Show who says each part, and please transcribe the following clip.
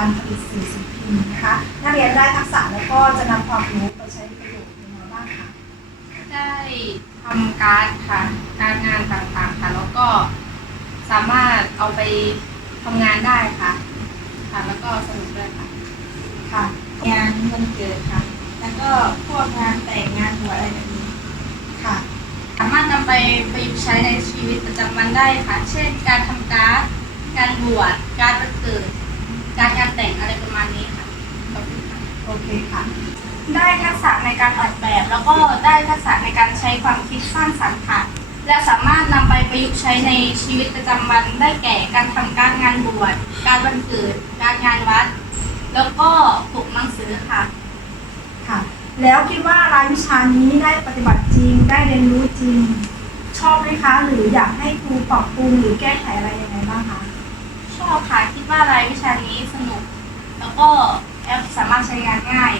Speaker 1: การผลิตสื่อสิ่งพิมพ์นะคะนักเรียนได้ทักษะแล้วก็จะนำความรู้ไปใช้ประโยชน์ยังไงบ้างคะ
Speaker 2: ได้ทำการ์ดค่ะการงานต่างๆค่ะแล้วก็สามารถเอาไปทำงานได้ค่ะค่ะแล้วก็สนุกด้วยค่ะ
Speaker 1: ค่ะ
Speaker 3: งานวันเกิดค่ะ แล้วก็พวกงานแต่งงานบวชอะไรแบบนี้
Speaker 1: ค่ะ
Speaker 2: สามารถนำไปประยุกต์ใช้ในชีวิตประจำวันได้ค่ะ เช่น การทำการ์ดการบวชการวันเกิด การงานแต่งอะไรประมาณนี้ค่ะขอบคุณค่ะ
Speaker 1: โอเคค่ะ
Speaker 2: ได้ทักษะในการออกแบบ แล้วก็ได้ทักษะในการใช้ความคิดสร้างสรรค์ค่ะ และสามารถนำไปประยุกต์ใช้ในชีวิตประจำวันได้แก่การทำการงานบวชการวันเกิดการงานวัด แล้วก็ปลูกหนังสือค่ะ
Speaker 1: ค่ะ แล้วคิดว่ารายวิชานี้ได้ปฏิบัติจริง ได้เรียนรู้จริง ชอบไหมคะ หรืออยากให้ครูปรับปรุงหรือแก้ไขอะไรยังไงบ้างคะ
Speaker 2: ชอบค่ะคิดว่ารายวิชานี้สนุก แล้วก็แอปสามารถใช้งานง่าย